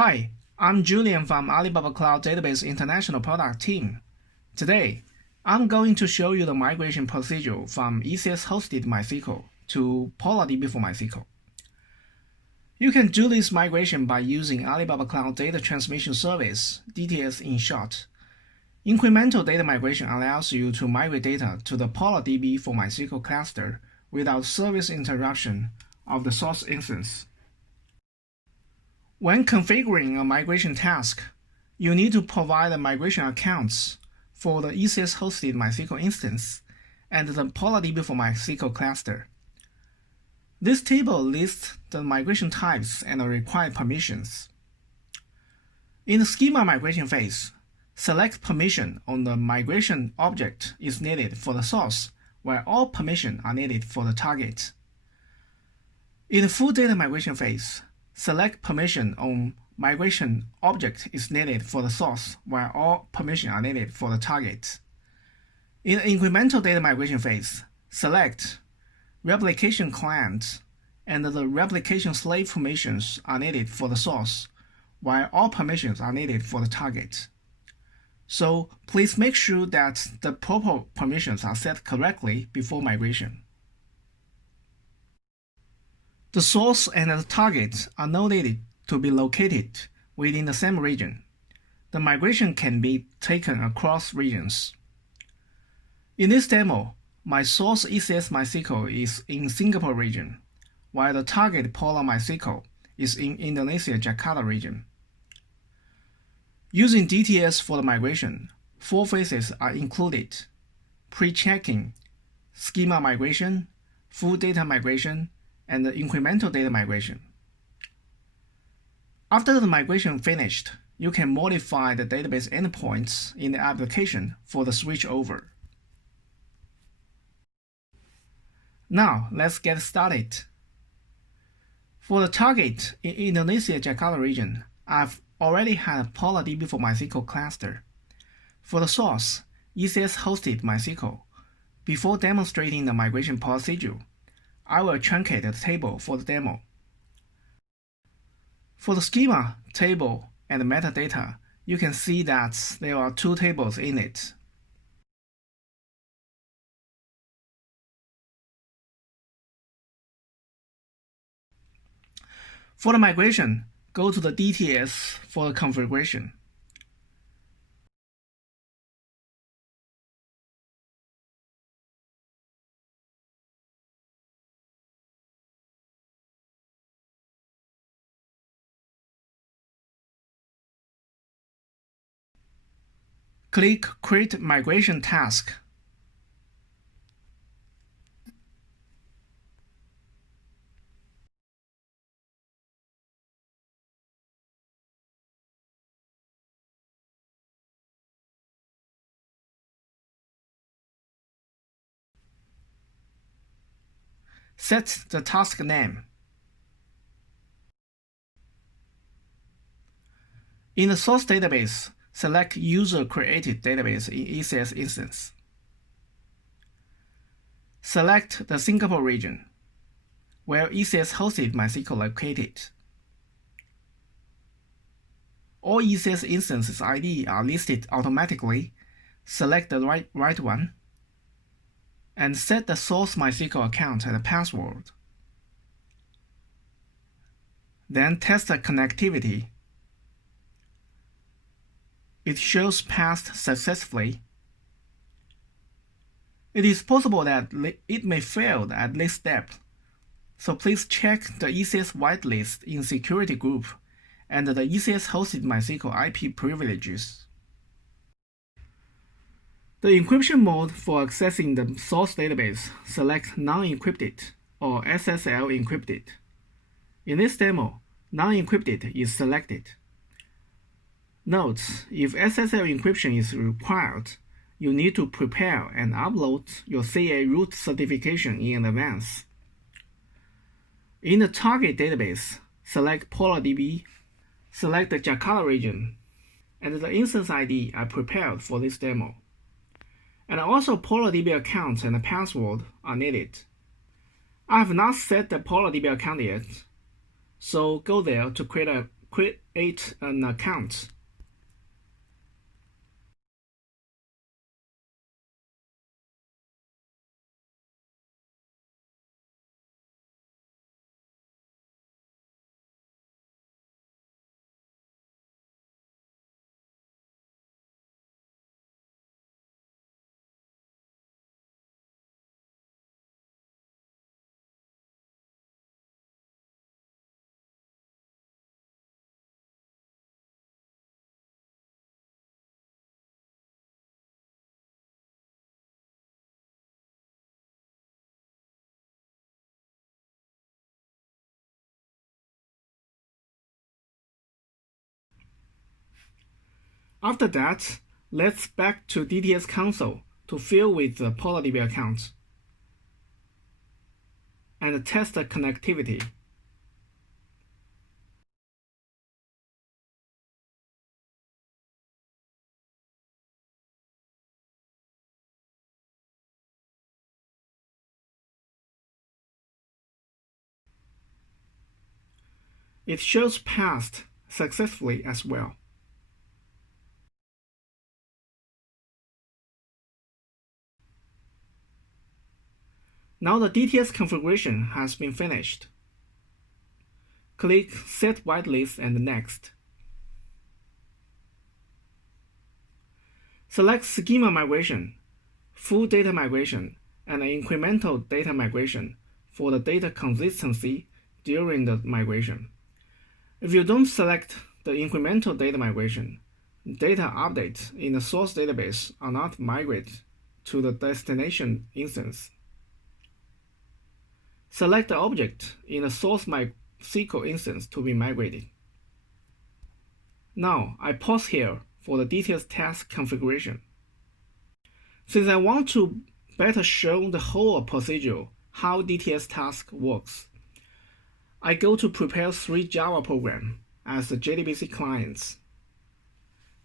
Hi, I'm Julian from Alibaba Cloud Database International Product Team. Today, I'm going to show you the migration procedure from ECS-hosted MySQL to PolarDB for MySQL. You can do this migration by using Alibaba Cloud Data Transmission Service, DTS in short. Incremental data migration allows you to migrate data to the PolarDB for MySQL cluster without service interruption of the source instance. When configuring a migration task, you need to provide the migration accounts for the ECS-hosted MySQL instance and the PolarDB for MySQL cluster. This table lists the migration types and the required permissions. In the schema migration phase, select permission on the migration object is needed for the source, while all permissions are needed for the target. In the full data migration phase, select permission on migration object is needed for the source, while all permissions are needed for the target. In the incremental data migration phase, select replication client and the replication slave permissions are needed for the source, while all permissions are needed for the target. So please make sure that the proper permissions are set correctly before migration. The source and the target are not needed to be located within the same region. The migration can be taken across regions. In this demo, my source ECS MySQL is in Singapore region, while the target Polar MySQL is in Indonesia Jakarta region. Using DTS for the migration, 4 phases are included: pre-checking, schema migration, full data migration, and the incremental data migration. After the migration finished, you can modify the database endpoints in the application for the switchover. Now, let's get started. For the target in Indonesia Jakarta region, I've already had a PolarDB for MySQL cluster. For the source, ECS-hosted MySQL. Before demonstrating the migration procedure, I will truncate the table for the demo. For the schema, table, and metadata, you can see that there are 2 tables in it. For the migration, go to the DTS for the configuration. Click Create Migration Task. Set the task name. In the source database, select User-Created Database in ECS instance. Select the Singapore region, where ECS-hosted MySQL located. All ECS instances ID are listed automatically. Select the right one, and set the source MySQL account and password. Then test the connectivity. It shows passed successfully. It is possible that it may fail at this step, so please check the ECS whitelist in security group and the ECS-hosted MySQL IP privileges. The encryption mode for accessing the source database, select non-encrypted or SSL encrypted. In this demo, non-encrypted is selected. Note, if SSL encryption is required, you need to prepare and upload your CA root certification in advance. In the target database, select PolarDB, select the Jakarta region, and the instance ID I prepared for this demo. And also PolarDB account and password are needed. I have not set the PolarDB account yet, so go there to create a create an account. After that, let's back to DTS console to fill with the PolarDB account and test the connectivity. It shows passed successfully as well. Now the DTS configuration has been finished. Click Set Whitelist and Next. Select Schema Migration, Full Data Migration, and Incremental Data Migration for the data consistency during the migration. If you don't select the incremental data migration, data updates in the source database are not migrated to the destination instance. Select the object in the source MySQL instance to be migrated. Now, I pause here for the DTS task configuration. Since I want to better show the whole procedure how DTS task works, I go to prepare 3 Java programs as the JDBC clients.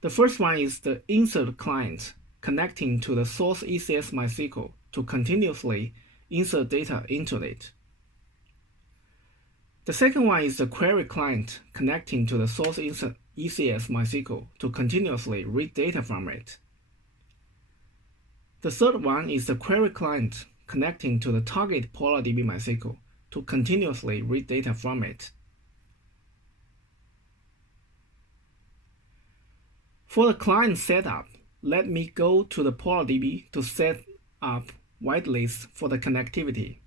The first one is the insert client connecting to the source ECS MySQL to continuously insert data into it. The second one is the query client connecting to the source ECS MySQL to continuously read data from it. The third one is the query client connecting to the target PolarDB MySQL to continuously read data from it. For the client setup, let me go to the PolarDB to set up whitelist for the connectivity.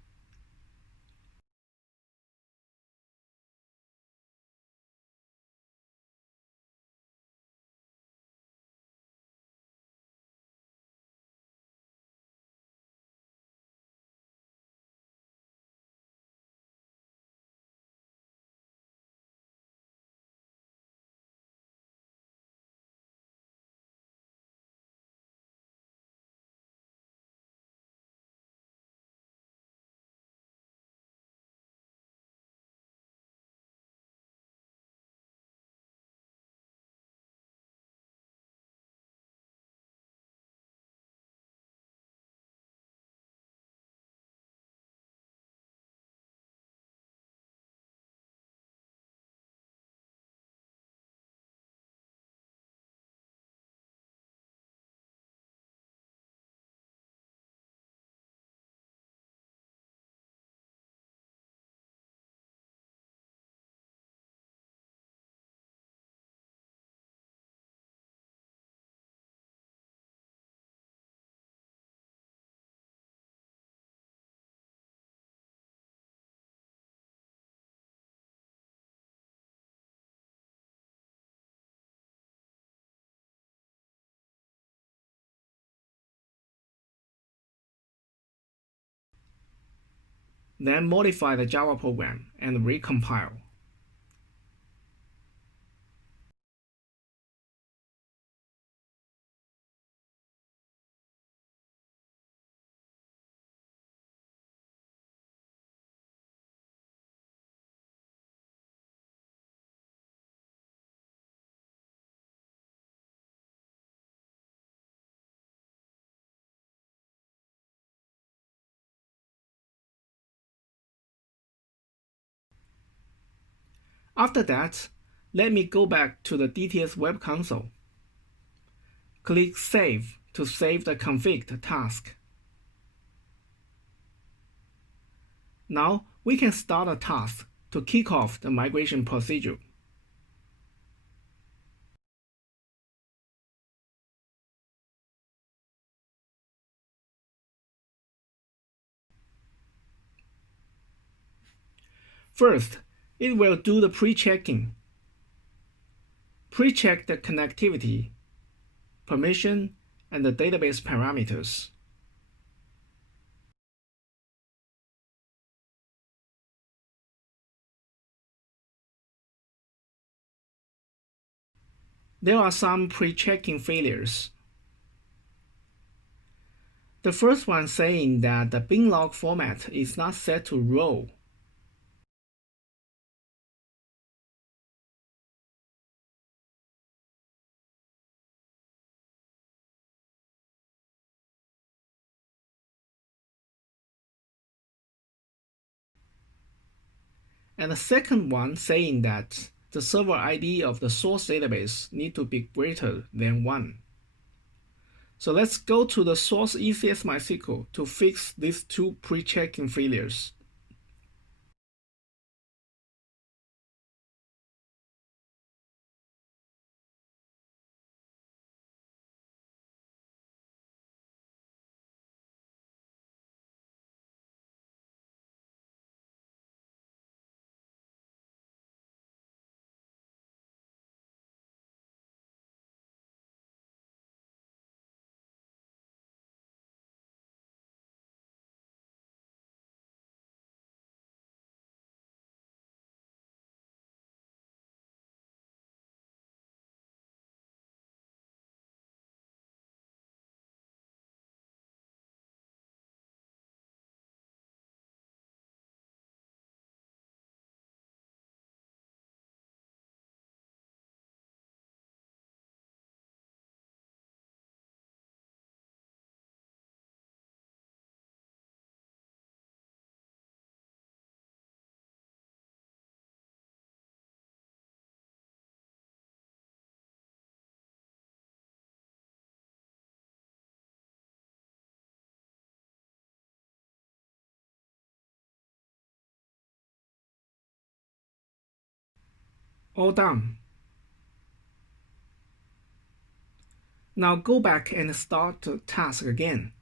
Then modify the Java program and recompile. After that, Let me go back to the DTS Web Console. Click Save to save the config task. Now we can start a task to kick off the migration procedure. First, it will do the pre-checking. Pre-check the connectivity, permission, and the database parameters. There are some pre-checking failures. The first one saying that the bin log format is not set to row. And the second one saying that the server ID of the source database need to be greater than 1. So let's go to the source ECS MySQL to fix these two pre-checking failures. All done. Now go back and start the task again.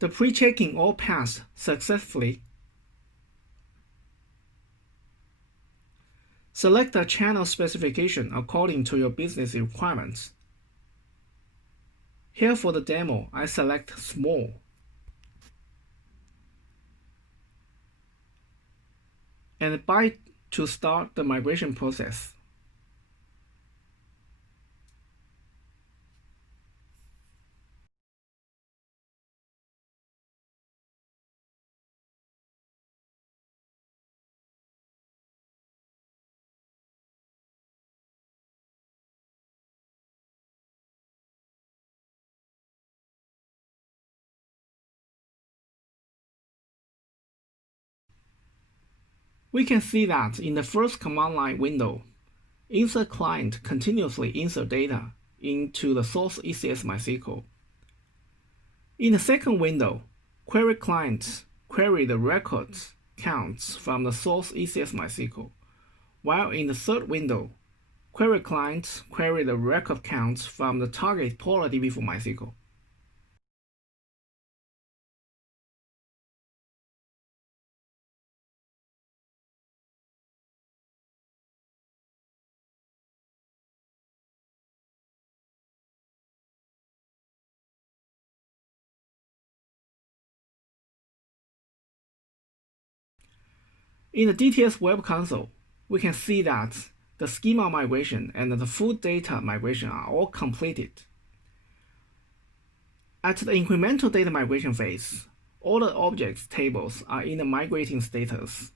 The pre-checking all passed successfully. Select a channel specification according to your business requirements. Here for the demo, I select small. And buy to start the migration process. We can see that in the first command line window, insert client continuously insert data into the source ECS MySQL. In the second window, query client query the records counts from the source ECS MySQL, while in the third window, query client query the record counts from the target PolarDB for MySQL. In the DTS Web Console, we can see that the schema migration and the full data migration are all completed. At the incremental data migration phase, all the objects tables are in the migrating status.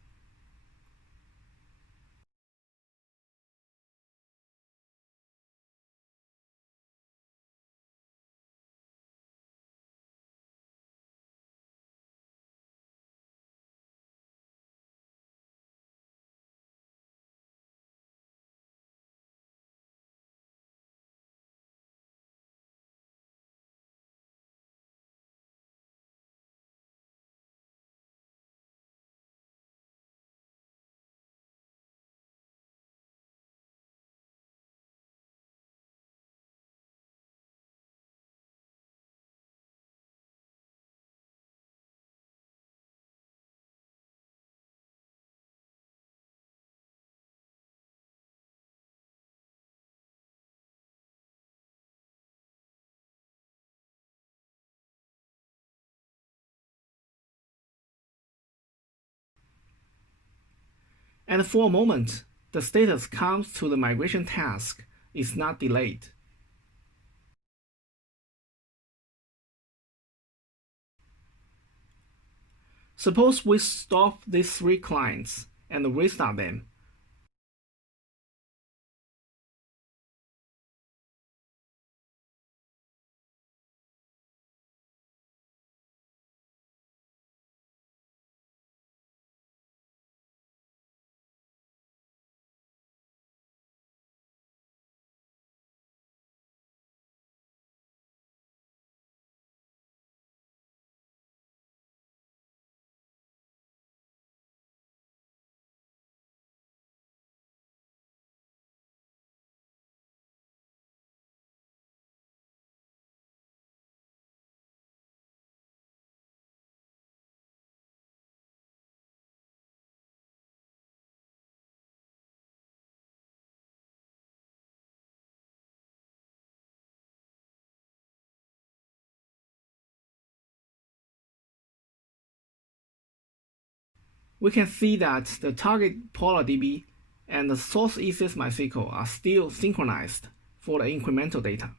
and for a moment, the status comes to the migration task is not delayed. Suppose we stop these 3 clients and restart them. We can see that the target PolarDB and the source ECS MySQL are still synchronized for the incremental data.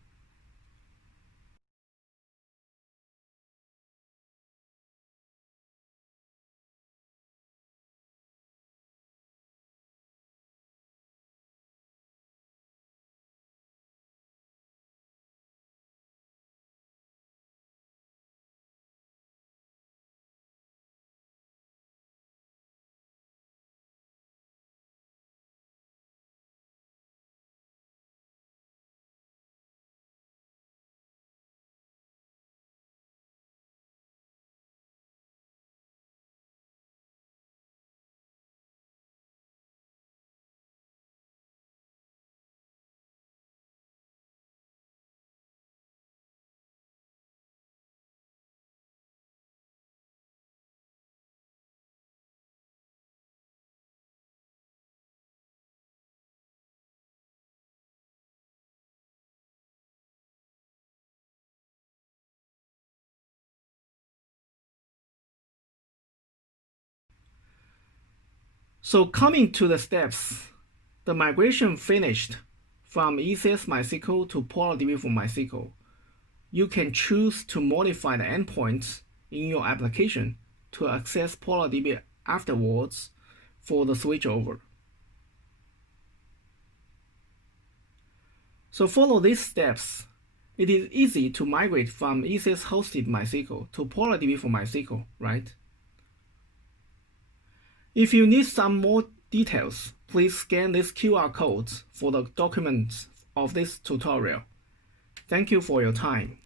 So coming to the steps, the migration finished from ECS MySQL to PolarDB for MySQL. You can choose to modify the endpoints in your application to access PolarDB afterwards for the switchover. So follow these steps. It is easy to migrate from ECS hosted MySQL to PolarDB for MySQL, right? If you need some more details, please scan this QR code for the documents of this tutorial. Thank you for your time.